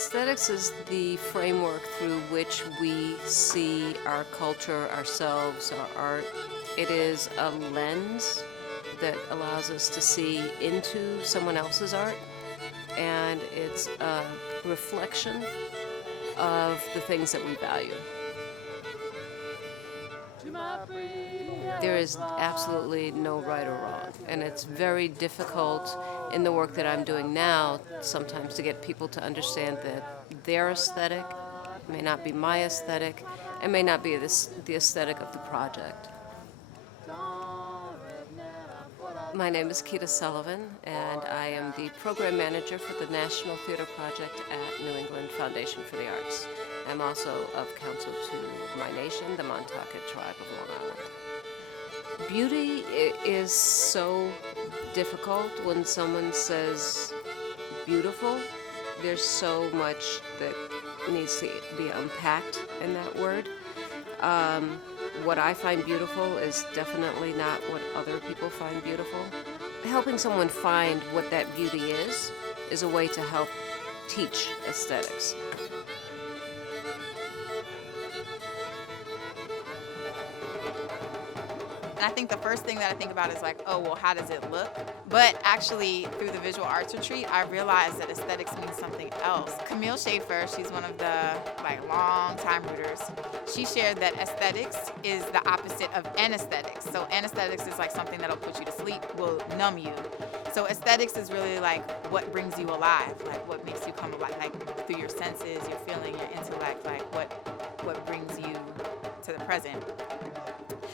Aesthetics is the framework through which we see our culture, ourselves, our art. It is a lens that allows us to see into someone else's art, and it's a reflection of the things that we value. There is absolutely no right or wrong, and it's very difficult in the work that I'm doing now sometimes to get people to understand that their aesthetic may not be my aesthetic and may not be the aesthetic of the project. My name is Keita Sullivan, and I am the program manager for the National Theater Project at New England Foundation for the Arts. I'm also of counsel to my nation, the Montauk tribe of Long Island. Beauty is so difficult when someone says beautiful. There's so much that needs to be unpacked in that word. What I find beautiful is definitely not what other people find beautiful. Helping someone find what that beauty is a way to help teach aesthetics. And I think the first thing that I think about is like, oh, well, how does it look? But actually, through the visual arts retreat, I realized that aesthetics means something else. Camille Schaefer, she's one of the long time rooters. She shared that aesthetics is the opposite of anesthetics. So anesthetics is like something that'll put you to sleep, will numb you. So aesthetics is really like what brings you alive, like what makes you come alive, like through your senses, your feeling, your intellect, like what brings you to the present.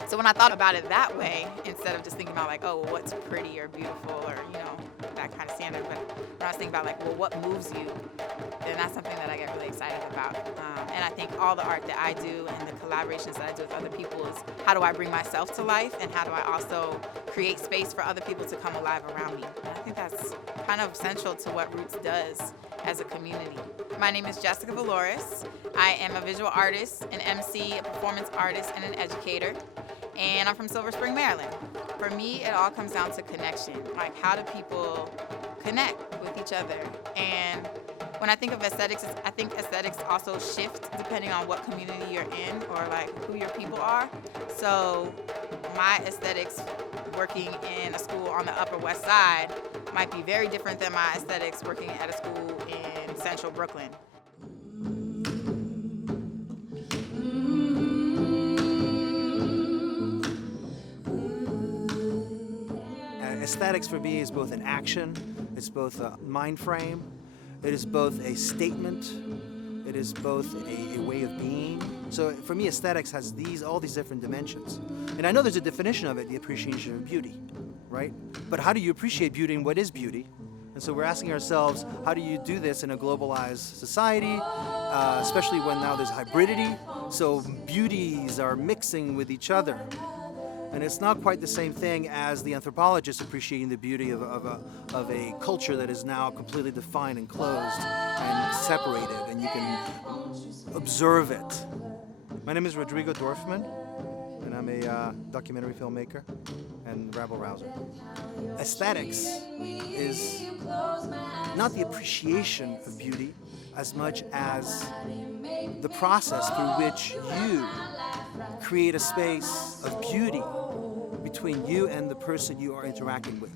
So when I thought about it that way, instead of just thinking about like, oh, well, what's pretty or beautiful or, that kind of standard, but when I was thinking about like, well, what moves you, then that's something that I get really excited about. And I think all the art that I do and the collaborations that I do with other people is how do I bring myself to life and how do I also create space for other people to come alive around me. And I think that's kind of central to what Roots does as a community. My name is Jessica Valores. I am a visual artist, an MC, a performance artist, and an educator. And I'm from Silver Spring, Maryland. For me, it all comes down to connection. Like, how do people connect with each other? And when I think of aesthetics, I think aesthetics also shift depending on what community you're in or like who your people are. So my aesthetics working in a school on the Upper West Side might be very different than my aesthetics working at a school in Central Brooklyn. Aesthetics for me is both an action, it's both a mind frame, it is both a statement, it is both a way of being. So for me, aesthetics has all these different dimensions. And I know there's a definition of it, the appreciation of beauty, right? But how do you appreciate beauty and what is beauty? And so we're asking ourselves, how do you do this in a globalized society, especially when now there's hybridity, so beauties are mixing with each other. And it's not quite the same thing as the anthropologist appreciating the beauty of a culture that is now completely defined and closed and separated, and you can observe it. My name is Rodrigo Dorfman, and I'm a documentary filmmaker and rabble-rouser. Aesthetics is not the appreciation of beauty as much as the process through which you create a space of beauty between you and the person you are interacting with.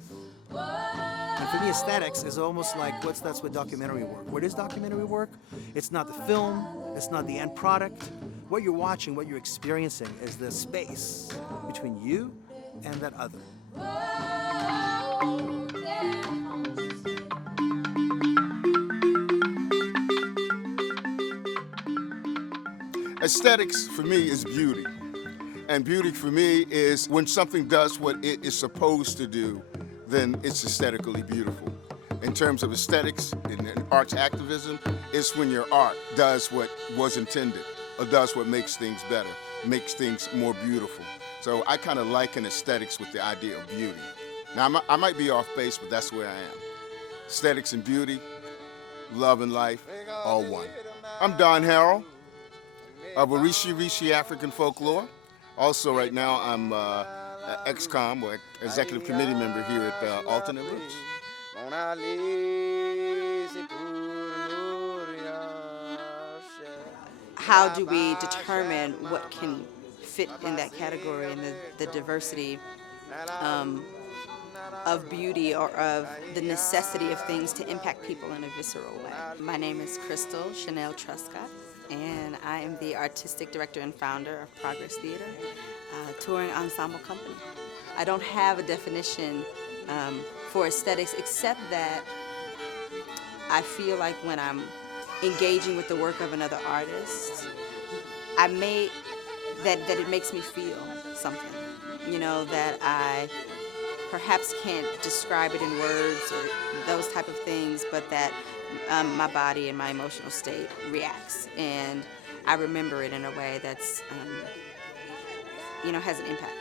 And for me, aesthetics is almost like that's what documentary work. What is documentary work? It's not the film, it's not the end product. What you're watching, what you're experiencing is the space between you and that other. Aesthetics for me is beauty. And beauty for me is when something does what it is supposed to do, then it's aesthetically beautiful. In terms of aesthetics and arts activism, it's when your art does what was intended or does what makes things better, makes things more beautiful. So I kind of liken aesthetics with the idea of beauty. Now I might be off base, but that's where I am. Aesthetics and beauty, love and life, all one. I'm Don Harrell of Rishi African Folklore. Also, right now, I'm ex-com, or executive committee member here at Alternate Roots. how do we determine what can fit in that category and the diversity of beauty or of the necessity of things to impact people in a visceral way. My name is Crystal Chanel Truscott, and I am the artistic director and founder of Progress Theater, a touring ensemble company. I don't have a definition for aesthetics except that I feel like when I'm engaging with the work of another artist, that it makes me feel something, that I perhaps can't describe it in words or those type of things, but that my body and my emotional state reacts, and I remember it in a way that's, has an impact.